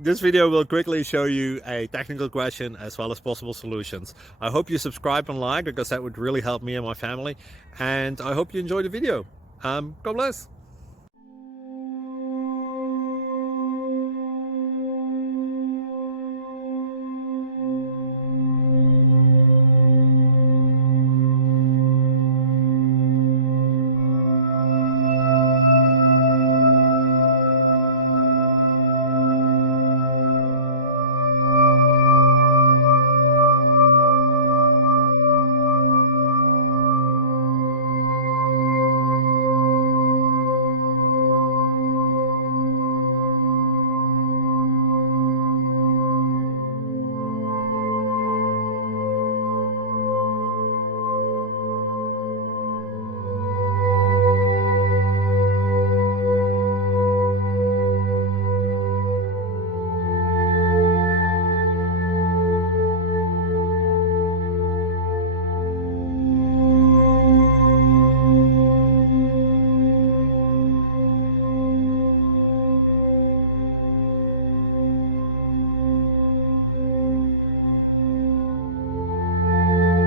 This video will quickly show you a technical question as well as possible solutions. I hope you subscribe and like because that would really help me and my family. And I hope you enjoy the video. God bless.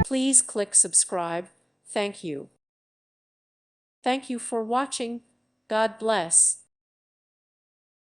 Please click subscribe. Thank you. Thank you for watching. God bless.